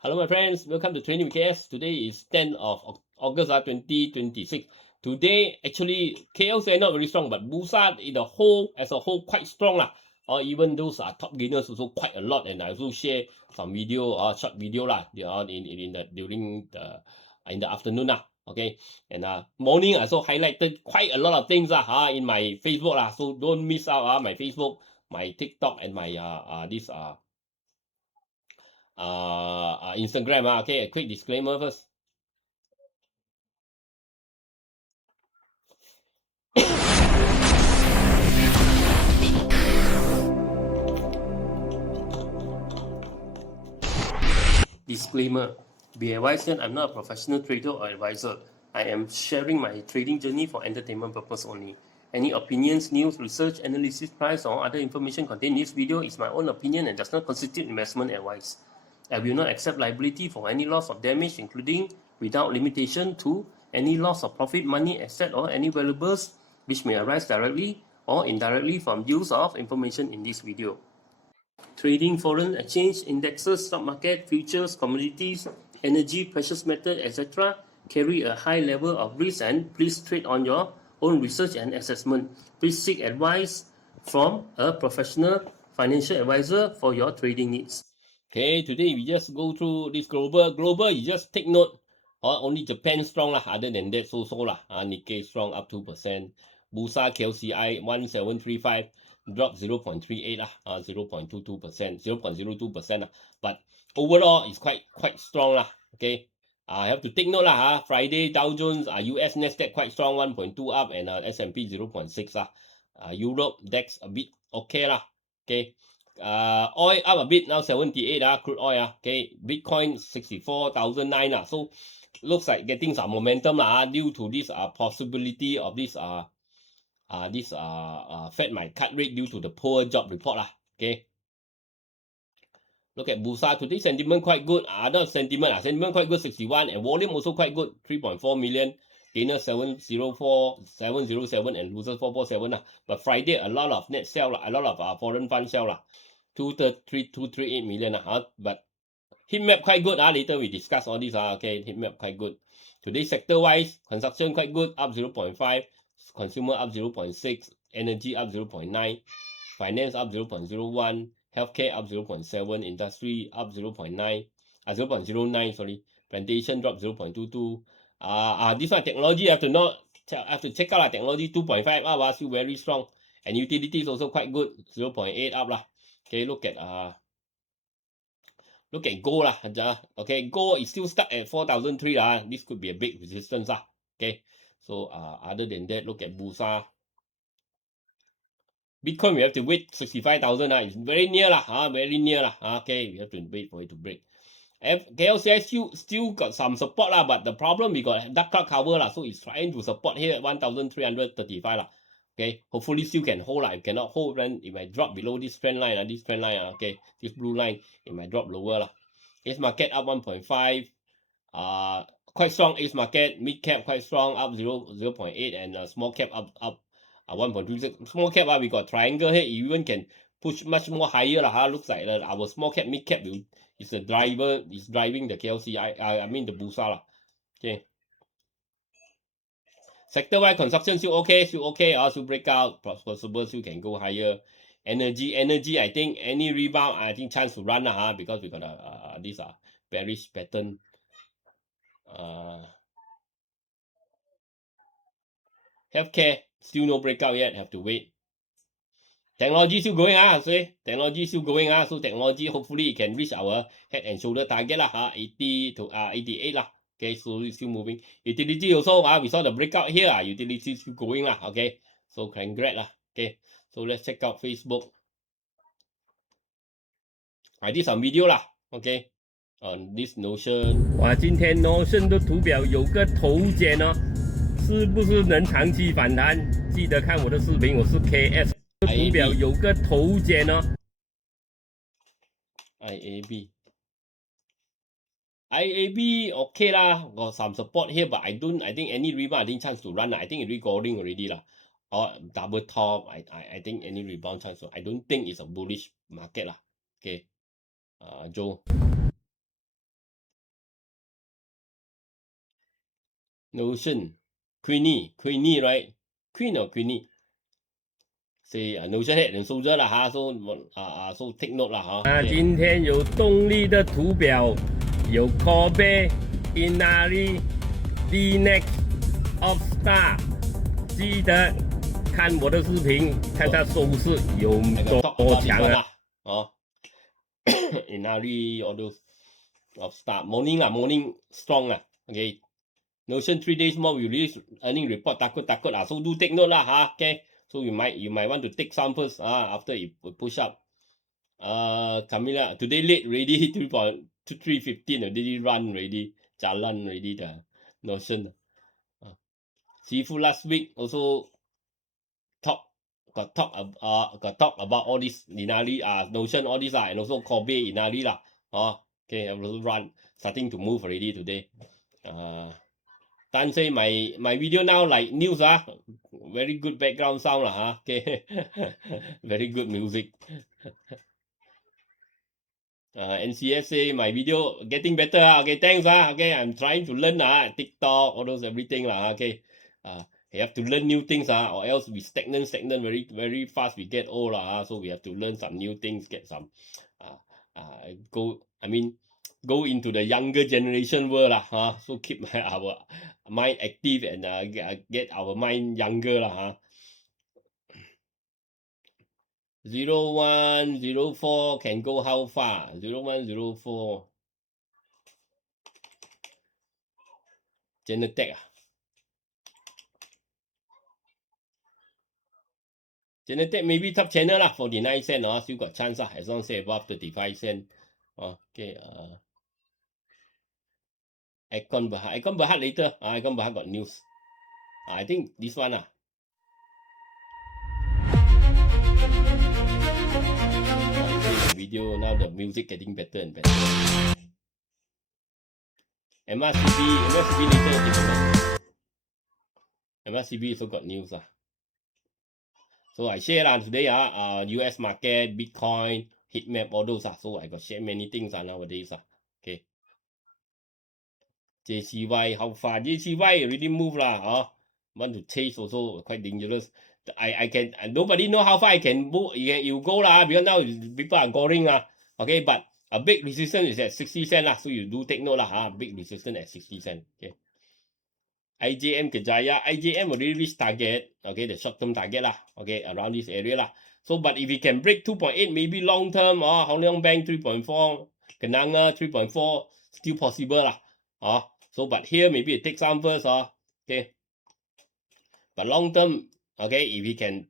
Hello my friends, welcome to Training with KS. Today is 10th of August 2026. Today actually KLSE are not very strong, but Bursa as a whole quite strong lah. Or even those top gainers also quite a lot, and I also share some video short video lah in the afternoon lah. Okay, and morning I also highlighted quite a lot of things in my Facebook lah. So don't miss out my Facebook, my TikTok, and my Instagram. Okay, a quick disclaimer first. Disclaimer. Be advised that I'm not a professional trader or advisor. I am sharing my trading journey for entertainment purpose only. Any opinions, news, research, analysis, price, or other information contained in this video is my own opinion and does not constitute investment advice. I will not accept liability for any loss or damage, including, without limitation to, any loss of profit, money, asset, or any valuables which may arise directly or indirectly from use of information in this video. Trading foreign exchange, indexes, stock market, futures, commodities, energy, precious metal, etc. carry a high level of risk, and please trade on your own research and assessment. Please seek advice from a professional financial advisor for your trading needs. Okay, today we just go through this global. Global, you just take note. Only Japan strong lah. Other than that, so lah. Nikkei strong up 2%. Bursa KLCI 1735 drop 0.38 lah. 0.22%, 0.02% lah. But overall, it's quite strong lah. Okay. I have to take note lah. Friday Dow Jones, US Nasdaq quite strong, 1.2 up, and S&P 0.6 lah. Europe DEX a bit okay lah. Okay. Oil up a bit now, 78 crude oil. Okay, Bitcoin 64,009 so looks like getting some momentum due to this possibility of this Fed might cut rate due to the poor job report Okay, look at Bursa today, sentiment quite good. Not sentiment quite good, 61, and volume also quite good, 3.4 million. Gainers 707 and losers 447 But Friday a lot of net sell a lot of foreign fund sell 238 million but heat map quite good later we discuss all this okay, heat map quite good. Today sector wise, construction quite good, up 0.5, consumer up 0.6, energy up 0.9, finance up 0.01, healthcare up 0.7, industry up 0.09, sorry, plantation drop 0.22. This one technology have to check out technology 2.5 up still very strong, and utilities also quite good, 0.8 up Okay, look at gold okay, gold is still stuck at 4,003 This could be a big resistance Okay, so other than that, look at Bursa. Bitcoin we have to wait 65,000 it's very near very near Okay, we have to wait for it to break. KLCI still got some support but the problem we got dark cloud cover so it's trying to support here at 1,335 Okay, hopefully still can hold If cannot hold, then it might drop below this trend line okay, this blue line, it might drop lower Ace market up 1.5, quite strong Ace market. Mid cap quite strong, up 0.8, and small cap up 1.26. Small cap we got triangle here, you even can push much more higher looks like our small cap, mid cap is the driver, is driving the KLCI, I mean the Bursa Okay. Sector wise, construction still okay, still break out, possible still can go higher. Energy, I think any rebound, I think chance to run because we got this bearish pattern. Healthcare still no breakout yet, have to wait. Technology still going technology still going so technology hopefully it can reach our head and shoulder target 80 to 88 Okay, so it's still moving. Utility also we saw the breakout here utility still going Okay, so congrats Okay, so let's check out Facebook. I did some video Okay, on this Notion. 今天 Notion 的图表有个头肩是不是能长期反弹？记得看我的视频，我是 KS。图表有个头肩IAB okay got some support here, but I think any rebound, I think chance to run I think it's recording already or double top. I think any rebound chance. So I don't think it's a bullish market Okay, Joe. Notion, Queenie, right? Queen or Queenie? Say Notion head and soldier 啦哈 ，so so take note 啦哈。今天有动力的图表，有 KOBAY, Inari, DNEX, Star， 记得看我的视频，看它收市有多强啊！哦，Inari all those Star morning 啦 ，morning strong 啦 ，OK。Notion 3 days more we release earning report takut lah. So do take note lah ha. Okay. So you might want to take some first after it push up. Camilla today late ready 3.315 already run ready jalan ready the Notion. Sifu last week also got talk about all this Inari Notion all this and also KOBAY Inari lah. Okay, also run starting to move already today. Tan say my video now like news very good background sound lah okay. Very good music. NCS say my video getting better okay, thanks okay, I'm trying to learn TikTok all those everything lah okay. You have to learn new things or else we stagnant very fast we get old so we have to learn some new things, get some go into the younger generation world so keep our mind active and get our mind younger 0104 can go how far? 0104 Genetech Genetech maybe top channel 49 cent still got chance as long as above 35 cent. Okay, ECONBHD later. ECONBHD got news. I think this one video now the music getting better and better. MRCB later. MRCB also got news So I share today US market, Bitcoin, heat map, all those so I got share many things nowadays okay. JCY how far? JCY already move want to chase also quite dangerous. I can nobody know how far I can move. You go because now people are going okay, but a big resistance is at 60 cent so you do take note big resistance at 60 cent. Okay. IJM Kejaya, IJM already reached target, okay, the short term target okay, around this area So but if we can break 2.8, maybe long term Hong Leong Bank 3.4, Kenanga 3.4, still possible so but here maybe it takes some first okay. But long term, okay, if we can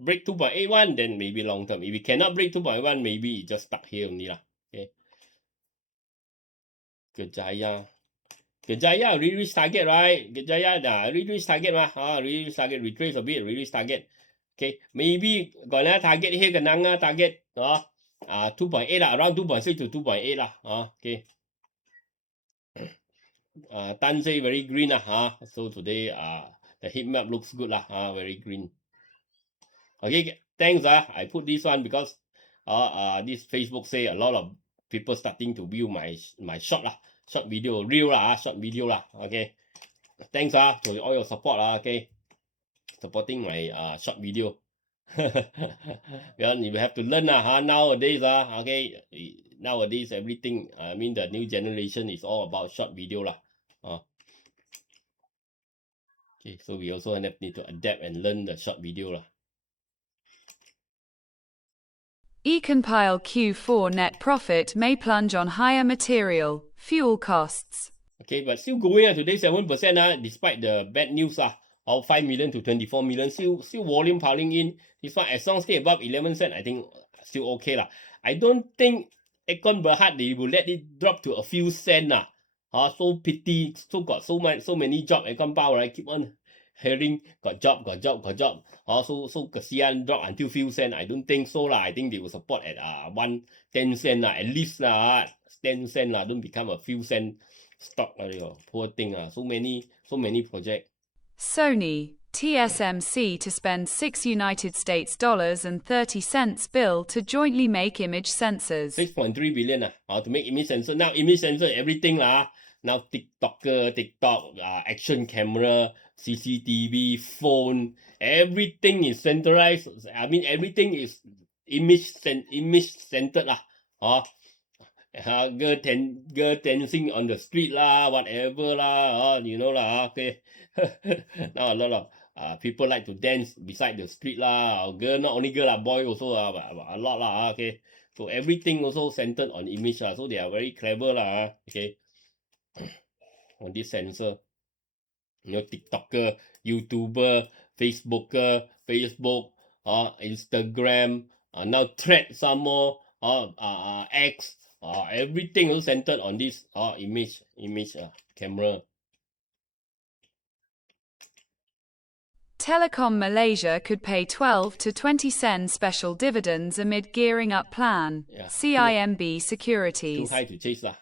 break 2.81, then maybe long term. If we cannot break 2.1, maybe it just stuck here only okay. Kejaya reach target, right? Kejaya reach target reach target, retrace a bit, reach target. Okay, maybe got another target here, Kenanga target 2.8 around 2.6 to 2.8 okay. Tan say very green so today the heat map looks good very green. Okay, thanks I put this one because this Facebook say a lot of people starting to view my short video, reel short video okay. Thanks for all your support okay, supporting my short video. Well, you have to learn nowadays okay, nowadays everything the new generation is all about short video okay, so we also need to adapt and learn the short video ECONBHD Q4 net profit may plunge on higher material, fuel costs. Okay, but still going today 7% despite the bad news of 5 million to 24 million, still volume piling in. This one as long as stay above 11 cent, I think still okay I don't think ECONBHD they will let it drop to a few cent so pity, so got so many job ECONBHD right, keep on hearing got job so kesian drop until few cent. I don't think so I think they will support at 10 cent at least 10 cent don't become a few cent stock poor thing so many projects. Sony, TSMC to spend $6 bill to jointly make image sensors. 6.3 billion to make image sensor. Now image sensor everything now now TikTok, action camera, CCTV, phone, everything is centralized. I mean, everything is image centered lah. Girl dancing on the street lah, whatever lah, you know lah. Okay, now a lot of people like to dance beside the street lah. Girl, not only girl lah, boy also but a lot lah. Okay, so everything also centered on image lah. So they are very clever lah. Okay, on this sensor, you know, TikToker, YouTuber, Facebooker, Facebook, Instagram, now Thread some more, X. Everything is centered on this image camera. Telecom Malaysia could pay 12 to 20 sen special dividends amid gearing up plan. Yeah, CIMB Too Securities. high to chase lah.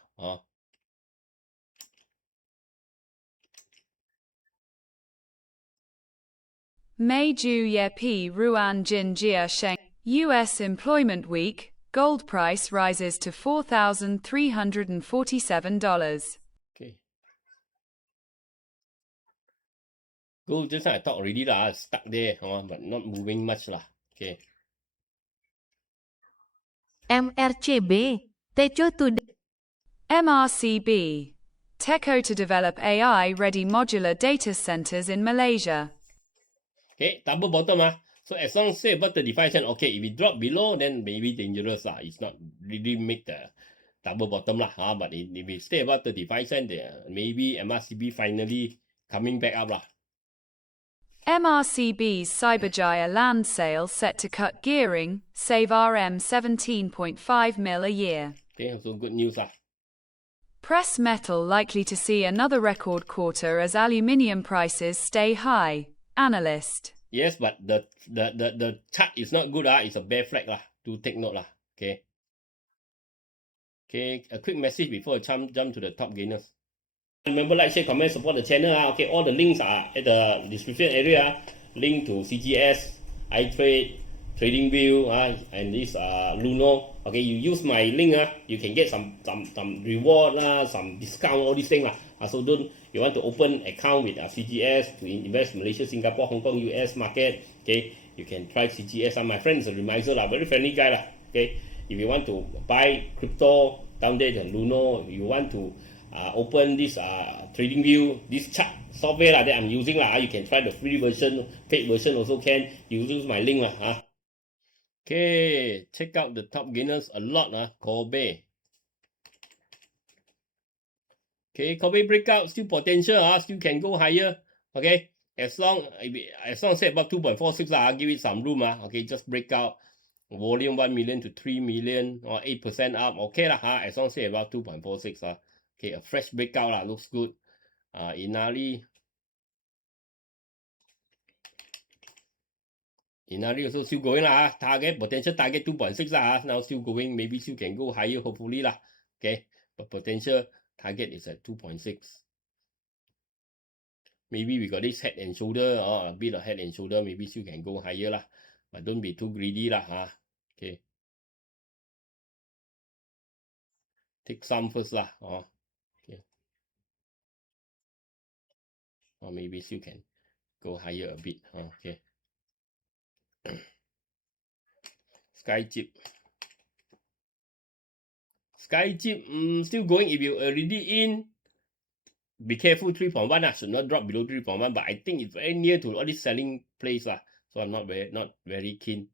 Mei Ju Ye Pi Ruan Jin Jia Sheng. US Employment Week. Gold price rises to $4,347. Okay. Gold just I talked already lah, stuck there, but not moving much lah. Okay. MRCB, TECO today. MRCB. TECO to develop AI-ready modular data centers in Malaysia. Okay, double bottom So as long as say about 35 cents, okay. If it drop below, then maybe dangerous lah. It's not really make the double bottom lah. But if it stay about 35 cents, maybe MRCB finally coming back up lah. MRCB's Cyberjaya land sale set to cut gearing, save RM 17.5 mil a year. Okay, so good news lah. Press metal likely to see another record quarter as aluminium prices stay high. Analyst. Yes, but the chart is not good It's a bear flag lah. To take note lah. Okay. Okay, a quick message before I jump to the top gainers. Remember, like, share, comment, support the channel. Okay, all the links are at the description area. Link to CGS, iTrade, TradingView, and this Luno. Okay, you use my link you can get some reward some discount, all these things lah. So you want to open account with CGS to invest Malaysia, Singapore, Hong Kong, US market. Okay, you can try CGS. My friend is a remiser lah, very friendly guy lah. Okay, if you want to buy crypto down there, the Luno. If you want to open this TradingView, this chart software that I'm using lah. You can try the free version, paid version also can. You use my link lah. Okay, check out the top gainers a lot KOBAY. Okay, KOBAY breakout still potential still can go higher. Okay, as long say about 2.46 I'll give it some room Okay, just break out volume 1 million to 3 million or 8% up. Okay lah as long say about 2.46 Okay, a fresh breakout looks good. Inari also still going target potential target 2.6 now still going, maybe still can go higher hopefully lah. Okay, but potential target is at 2.6. Maybe we got this head and shoulder a bit of head and shoulder, maybe still can go higher lah, but don't be too greedy lah Okay, take some first lah okay, or maybe still can go higher a bit okay. Skychip still going. If you already in, be careful. 3.1 should not drop below 3.1, but I think it's very near to all this selling place so I'm not very keen.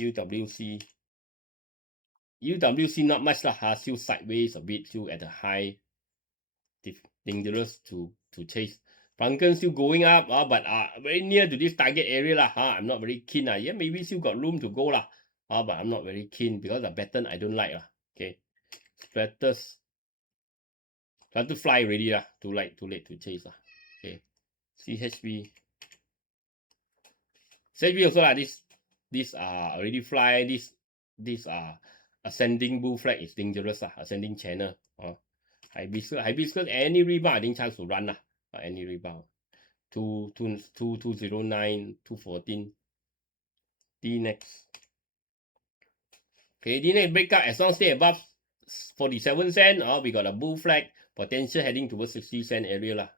UWC not much still sideways a bit, still at a high, dangerous to chase. Franken still going up but very near to this target area I'm not very keen yeah, maybe still got room to go but I'm not very keen because the pattern I don't like Okay, STRATUS try to fly already too late to chase Okay, CHB also this already fly. This ascending bull flag is dangerous ascending channel hibiscus any rebound I think chance to run any rebound 209 214 DNEX. Okay, DNEX breakout as long as stay above 47 cents. We got a bull flag, potential heading towards 60 cent area lah.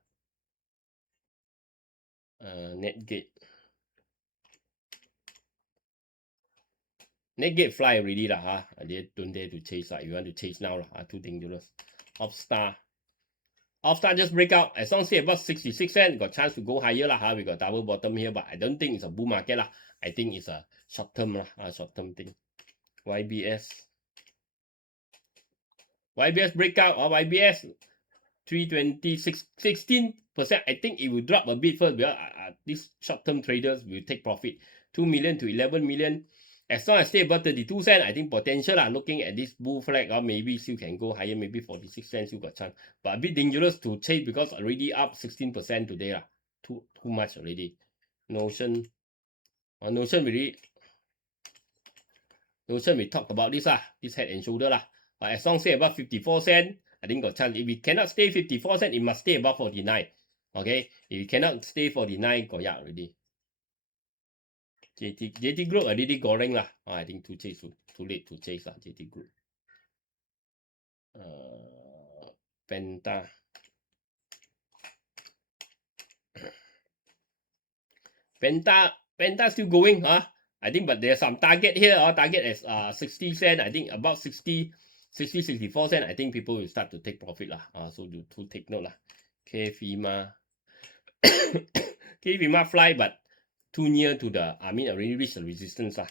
Netgate. Netgate fly already lah. They don't dare to chase lah. You want to chase now lah. Too dangerous. Offstar just break out. As long as it's above 66 cents, got chance to go higher lah. We got double bottom here, but I don't think it's a bull market lah. I think it's a short term lah. Short term thing. YBS breakout or YBS 326 16%. I think it will drop a bit first because these short-term traders will take profit 2 million to 11 million. As long as stay above 32 cents, I think potential lah. Looking at this bull flag, or maybe still can go higher, maybe 46 cents you got chance. But a bit dangerous to chase because already up 16% today lah. Too much already. Notion we talked about this lah. This head and shoulder lah. As long as stay above 54 cents, I think got chance. If it cannot stay 54 cents, it must stay above 49. Okay, if it cannot stay 49, got ya already. JTGROUP already goreng lah. I think too late to chase lah. JTGROUP. Penta still going, I think, but there's some target here. Target is 60 cents. I think about 64 cents. I think people will start to take profit lah. So to take note lah. KFIMA. KFIMA fly, but too near to the, already reached the resistance lah.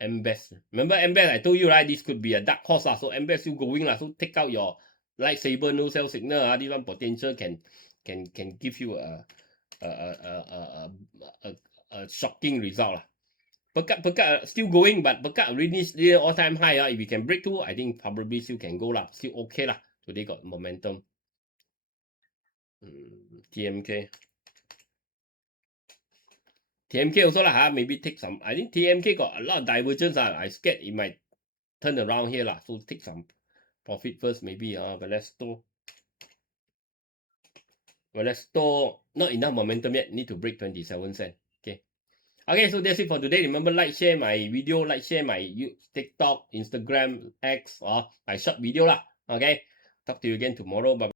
AMBEST. Remember AMBEST? I told you, right? This could be a dark horse lah. So AMBEST still going lah. So take out your lightsaber no sell signal. This one potential can give you a shocking result lah. PEKAT still going, but PEKAT already near all-time high. If we can break through, I think probably still can go lah. Still okay lah. Today got momentum. TMK also lah. Maybe take some. I think TMK got a lot of divergence. I scared it might turn around here lah. So take some profit first, maybe. Velasco not enough momentum yet. Need to break 27 cents. Okay, so that's it for today. Remember, like, share my video, share my TikTok, Instagram, X, or my short video lah. Okay, talk to you again tomorrow. Bye.